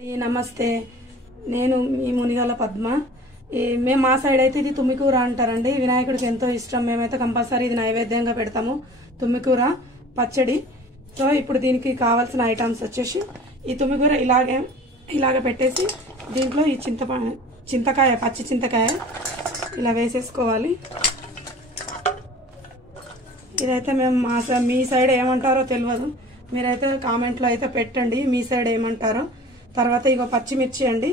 నమస్తే, నేను మీ మునిగాల పద్మ. మేము మా సైడ్ అయితే ఇది తుమ్మికూర అంటారండి. వినాయకుడికి ఎంతో ఇష్టం. మేమైతే కంపల్సరీ ఇది నైవేద్యంగా పెడతాము, తుమ్మికూర పచ్చడి. సో ఇప్పుడు దీనికి కావాల్సిన ఐటమ్స్ వచ్చేసి ఈ తుమ్మికూర ఇలాగే పెట్టేసి దీంట్లో ఈ చింతకాయ పచ్చి చింతకాయ ఇలా వేసేసుకోవాలి. ఇదైతే మేము మీ సైడ్ ఏమంటారో తెలియదు, మీరైతే కామెంట్లో అయితే పెట్టండి మీ సైడ్ ఏమంటారో. తర్వాత ఇగో పచ్చిమిర్చి అండి,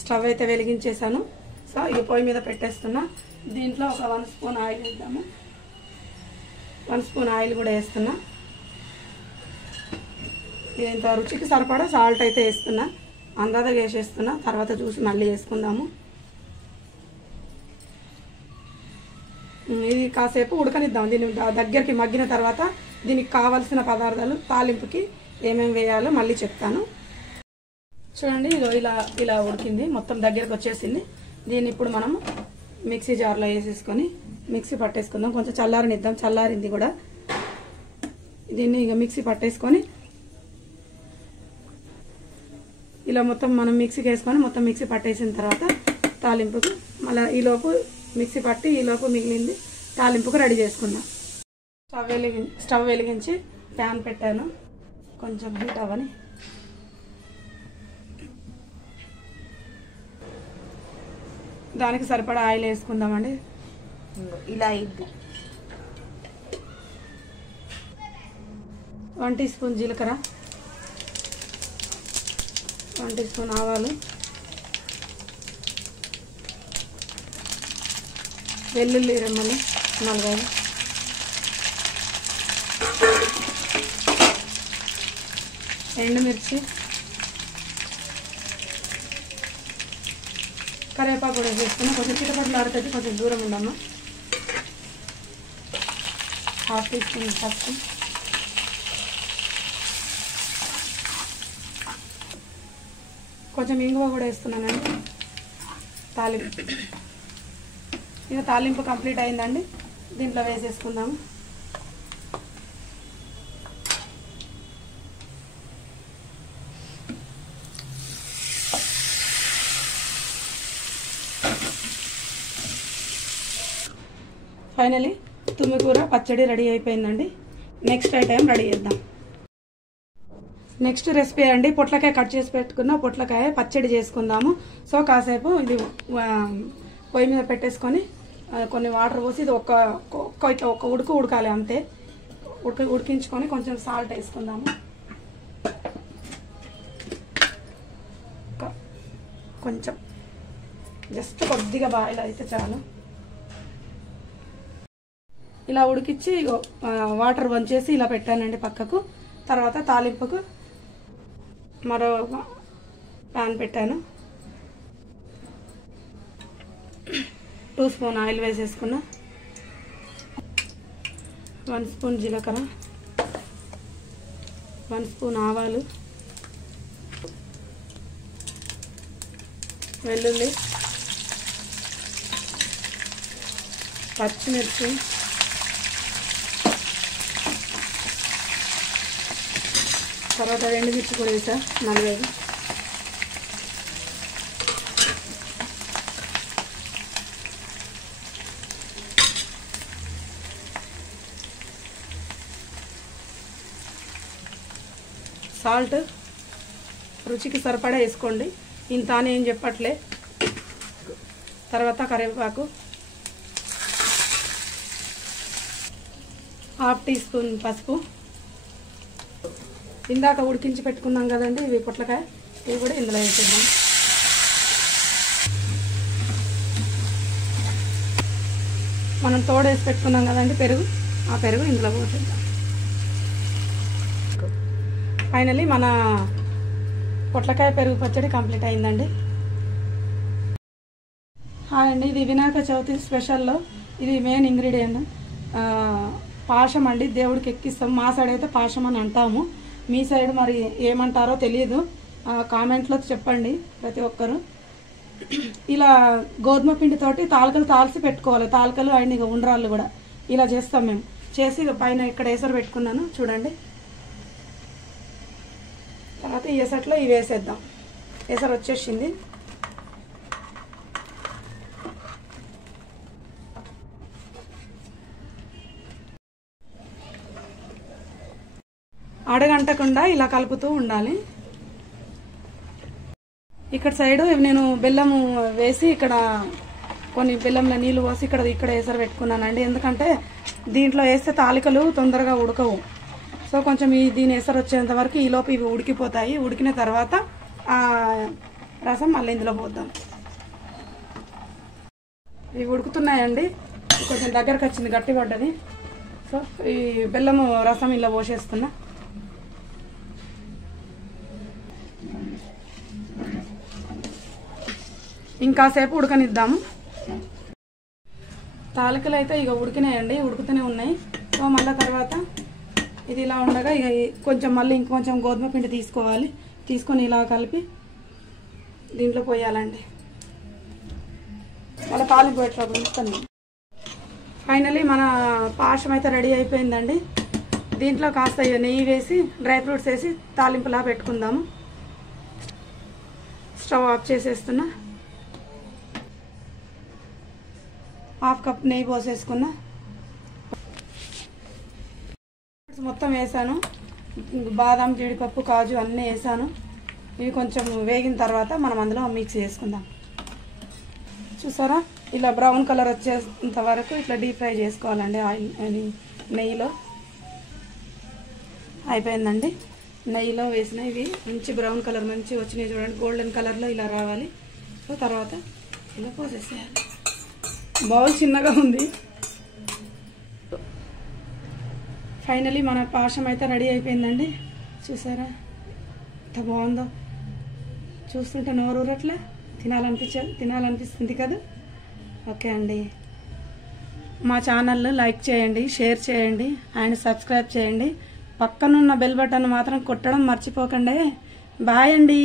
స్టవ్ అయితే వెలిగించేసాను. సో ఇక పొయ్యి మీద పెట్టేస్తున్నా. దీంట్లో ఒక 1 స్పూన్ ఆయిల్ వేద్దాము. 1 స్పూన్ ఆయిల్ కూడా వేస్తున్నా. ఇంత రుచికి సరిపడా సాల్ట్ అయితే వేస్తున్నా, అందాజగా వేసేస్తున్నా. తర్వాత చూసి మళ్ళీ వేసుకుందాము. ఇది కాసేపు ఉడకనిద్దాం. దీన్ని దగ్గరికి మగ్గిన తర్వాత దీనికి కావాల్సిన పదార్థాలు తాలింపుకి ఏమేమి వేయాలో మళ్ళీ చెప్తాను. చూడండి, ఇదో ఇలా ఉడికింది, మొత్తం దగ్గరకు వచ్చేసింది. దీన్ని ఇప్పుడు మనం మిక్సీ జార్లో వేసేసుకొని మిక్సీ పట్టేసుకుందాం. కొంచెం చల్లారనిద్దాం, చల్లారింది కూడా. దీన్ని ఇక మిక్సీ పట్టేసుకొని ఇలా మొత్తం మనం మిక్సీకి వేసుకొని మొత్తం మిక్సీ పట్టేసిన తర్వాత తాలింపుకు మళ్ళీ ఈలోపు మిక్సీ పట్టి ఈలోపు మిగిలింది తాలింపుకు రెడీ చేసుకుందాం. స్టవ్ వెలిగించి ప్యాన్ పెట్టాను, కొంచెం హీట్ అవ్వని. దానికి సరిపడా ఆయిల్ వేసుకుందామండి. ఇలా అయింది. 1 టీ స్పూన్ జీలకర్ర, 1 టీ స్పూన్ ఆవాలు, వెల్లుల్లి రెమ్మలు 4, ఎండుమిర్చి, కరివేపాకు కూడా వేసుకున్నా. కొంచెం చిటపట్లు ఆడుతుంది, కొంచెం దూరం ఉండమ్మా. 1/2 టీ స్పూన్ పసుపు, కొంచెం ఇంగువ కూడా వేస్తున్నానండి. తాలింపు ఇక తాలింపు కంప్లీట్ అయిందండి. దీంట్లో వేసేసుకుందాము. ఫైనలీ తుమ్మికూర పచ్చడి రెడీ అయిపోయిందండి. నెక్స్ట్ ఐటెం రెడీ చేద్దాం. నెక్స్ట్ రెసిపీ అండి, పొట్లకాయ కట్ చేసి పెట్టుకున్న పొట్లకాయ పచ్చడి చేసుకుందాము. సో కాసేపు ఇది పొయ్యి మీద పెట్టేసుకొని కొన్ని వాటర్ పోసి ఇది ఒక్క ఉడుకు ఉడకాలి అంతే. ఉడికించుకొని కొంచెం సాల్ట్ వేసుకుందాము. కొంచెం జస్ట్ కొద్దిగా బాయిల్ అయితే చాలు. ఇలా ఉడికించి వాటర్ వంచేసి ఇలా పెట్టానండి పక్కకు. తర్వాత తాలింపుకు మరో ప్యాన్ పెట్టాను. 2 స్పూన్ ఆయిల్ వేసేసుకున్నా. 1 స్పూన్ జీలకర్ర, 1 స్పూన్ ఆవాలు, వెల్లుల్లి, పచ్చిమిర్చి, తర్వాత ఎండుమిర్చి కూడా వేసా 4. సాల్ట్ రుచికి సరిపడా వేసుకోండి, ఇంత అని ఏం చెప్పట్లే. తర్వాత కరివేపాకు, 1/2 టీ స్పూన్ పసుపు, ఇందాక ఉడికించి పెట్టుకున్నాం కదండి ఇవి పొట్లకాయ, ఇవి కూడా ఇందులో వేసేద్దాం. మనం తోడేసి పెట్టుకున్నాం కదండి పెరుగు, ఆ పెరుగు ఇందులో పోసేద్దాం. ఫైనలీ మన పొట్లకాయ పెరుగు పచ్చడి కంప్లీట్ అయిందండి. హాయ్ అండి, ఇది వినాయక చవితి స్పెషల్లో ఇది మెయిన్ ఇంగ్రీడియంట్ పాశం అండి. దేవుడికి ఎక్కిస్తాం. మా సైడ్ అయితే పాశం అని అంటాము, మీ సైడ్ మరి ఏమంటారో తెలియదు, కామెంట్లో చెప్పండి ప్రతి ఒక్కరు. ఇలా గోధుమ పిండితోటి తాలికలు తాల్చి పెట్టుకోవాలి. తాలికలు అండ్ ఇక ఉండ్రాళ్ళు కూడా ఇలా చేస్తాం మేము. చేసి ఇక పైన ఇక్కడ ఎసరు పెట్టుకున్నాను చూడండి. తర్వాత ఈ ఎసట్లో ఇవి వేసేద్దాం. ఎసరు వచ్చేసింది. అడగంటకుండా ఇలా కలుపుతూ ఉండాలి. ఇక్కడ సైడు నేను బెల్లము వేసి ఇక్కడ కొన్ని బెల్లంలో నీళ్లు పోసి ఇక్కడ ఎసరు పెట్టుకున్నానండి. ఎందుకంటే దీంట్లో వేస్తే తాలికలు తొందరగా ఉడకవు. సో కొంచెం దీని ఎసరు వచ్చేంత వరకు ఈలోపు ఇవి ఉడికిపోతాయి. ఉడికిన తర్వాత ఆ రసం మళ్ళీ ఇందులో పోద్దాం. ఇవి ఉడుకుతున్నాయండి. కొంచెం దగ్గరకు వచ్చింది, గట్టి పడ్డది. సో ఈ బెల్లము రసం ఇలా పోసేస్తున్నా. ఇంకాసేపు ఉడకనిద్దాము. తాలికలు అయితే ఇక ఉడికినాయండి, ఉడుకుతూనే ఉన్నాయి. సో మళ్ళీ తర్వాత ఇది ఇలా ఉండగా ఇక కొంచెం మళ్ళీ ఇంకొంచెం గోధుమ పిండి తీసుకోవాలి. తీసుకొని ఇలా కలిపి దీంట్లో పోయాలండి. మళ్ళీ తాలింపు పెట్టాలి. ఫైనలీ మన పాయసం అయితే రెడీ అయిపోయిందండి. దీంట్లో కాస్త నెయ్యి వేసి డ్రై ఫ్రూట్స్ వేసి తాలింపులా పెట్టుకుందాము. స్టవ్ ఆఫ్ చేసేస్తున్నా. హాఫ్ కప్ నెయ్యి పోసేసుకున్నా. మొత్తం వేసాను. బాదం, జీడిపప్పు, కాజు అన్నీ వేసాను. ఇవి కొంచెం వేగిన తర్వాత మనం అందులో మిక్స్ చేసుకుందాం. చూసారా, ఇలా బ్రౌన్ కలర్ వచ్చేంత వరకు ఇట్లా డీప్ ఫ్రై చేసుకోవాలండి ఆయిల్ నెయ్యిలో. అయిపోయిందండి. నెయ్యిలో వేసిన ఇవి మంచి బ్రౌన్ కలర్ మంచి వచ్చినాయి చూడండి. గోల్డెన్ కలర్లో ఇలా రావాలి. సో తర్వాత ఇలా పోసేసేయాలి. బౌల్ చిన్నగా ఉంది. ఫైనలీ మన పాయసం అయితే రెడీ అయిపోయిందండి. చూసారా ఎంత బాగుందో. చూస్తుంటే నోరూరట్లా తినాలనిపిస్తుంది కదా. ఓకే అండి, మా ఛానల్ లైక్ చేయండి, షేర్ చేయండి అండ్ సబ్స్క్రైబ్ చేయండి. పక్కనున్న బెల్ బటన్ మాత్రం కొట్టడం మర్చిపోకండి. బాయ్ అండి.